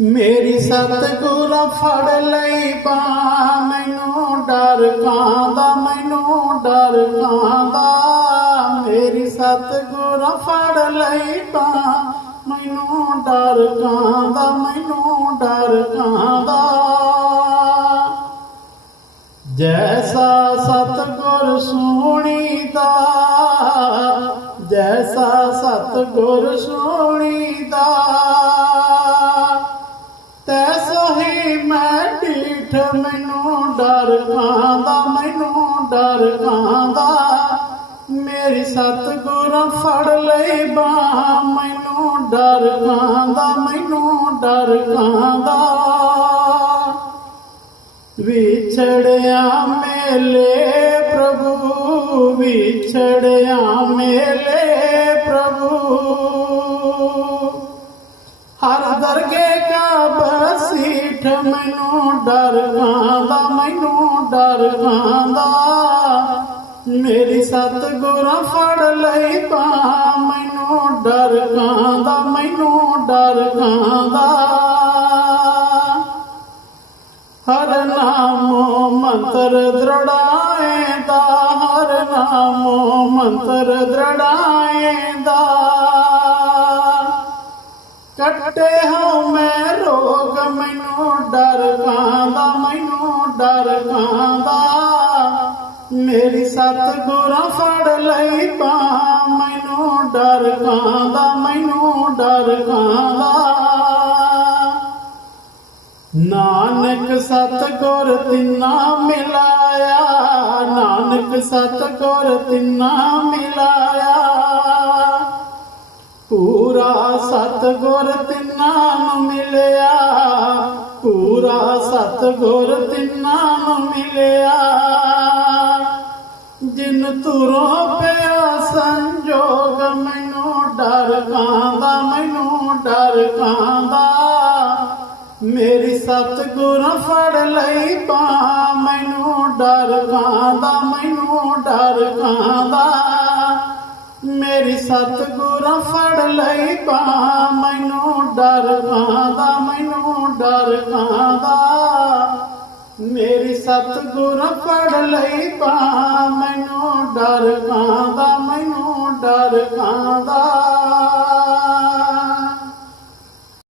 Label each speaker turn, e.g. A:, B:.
A: ਮੇਰੀ ਸਤਿਗੁਰ ਫੜ ਲਈ ਬਾ ਮੈਨੂੰ ਡਰ ਕਾਂਦਾ ਮੈਨੂੰ ਡਰ ਕਾਂਦਾ ਮੇਰੀ ਸਤਿਗੁਰ ਫੜ ਲਈ ਬਾ ਮੈਨੂੰ ਡਰ ਕਾਂਦਾ ਮੈਨੂੰ ਡਰ ਕਾਂਦਾ ਜੈਸਾ ਸਤਗੁਰ ਸੋਣੀਦਾ, ਜੈਸਾ ਸਤਗੁਰ ਸੋਣੀਦਾ ਤੈਸਾ ਮੈਂ ਢੀਠ ਮੈਨੂੰ ਡਰ ਖਾਂਦਾ, ਮੈਨੂੰ ਡਰ ਖਾਂਦਾ। ਮੇਰੀ ਸਤਗੁਰ ਫੜ ਲਈ ਬਾਹ ਮੈਨੂੰ ਡਰ ਖਾਂਦਾ, ਮੈਨੂੰ ਡਰ ਖਾਂਦਾ। ਵਿਛੜਿਆ ਮੇਲੇ ਪ੍ਰਭੂ, ਵਿਛੜਿਆ ਮੇਲੇ ਬਸੀਠ ਮੈਨੂੰ ਡਰ ਖਾਂਦਾ ਮੈਨੂੰ ਡਰ ਖਾਂਦਾ ਮੇਰੀ ਸਤਗੁਰ ਫੜ ਲਈ ਪਾ, ਮੈਨੂੰ ਡਰ ਖਾਂਦਾ ਮੈਨੂੰ ਡਰ ਖਾਂਦਾ ਹਰ ਨਾਮੋ ਮੰਤਰ ਦ੍ਰੜਾਏ ਦਾ, ਹਰ ਨਾਮੋ ਮੰਤਰ ਦ੍ਰੜਾਏਦਾ ਕੱਟੇ ਹਾਂ ਮੈਂ ਰੋਗ, ਮੈਨੂੰ ਡਰ ਖਾਂਦਾ, ਮੈਨੂੰ ਡਰ ਖਾਂਦਾ। ਮੇਰੀ ਸਤਗੁਰ ਫੜ ਲਈ ਪਾ, ਮੈਨੂੰ ਡਰ ਖਾਂਦਾ, ਮੈਨੂੰ ਡਰ ਖਾਂਦਾ। ਨਾਨਕ ਸਤਗੁਰ ਤਿੰਨਾ ਮਿਲਾਇਆ, ਨਾਨਕ ਸਤਗੁਰ ਤਿੰਨਾ ਮਿਲਾਇਆ। ਪੂਰਾ ਸਤਗੁਰ ਤਿੰਨਾ ਨੂੰ ਮਿਲਿਆ, ਪੂਰਾ ਸਤਗੁਰ ਤਿੰਨਾ ਨੂੰ ਮਿਲਿਆ। ਜਿਨ ਤੁਰੋਂ ਪਿਆ ਸੰਜੋਗ, ਮੈਨੂੰ ਡਰ ਕਾਂਦਾ ਮੈਨੂੰ ਡਰ ਕਾਂਦਾ ਮੇਰੀ ਸਤਗੁਰ ਫੜ ਲਈ ਪਾ ਮੈਨੂੰ ਡਰ ਕਾਂਦਾ ਮੈਨੂੰ ਡਰ ਕਾਂਦਾ ਸਤਗੁਰ ਫੜ ਲਈ ਬਾ ਮੈਨੂੰ ਡਰ ਕਾਂਦਾ ਮੈਨੂੰ ਡਰ ਕਾਂਦਾ ਮੇਰੀ ਸਤਗੁਰ ਫੜ ਲਈ ਬਾ ਮੈਨੂੰ ਡਰ ਕਾਂਦਾ ਮੈਨੂੰ ਡਰ ਕਾਂਦਾ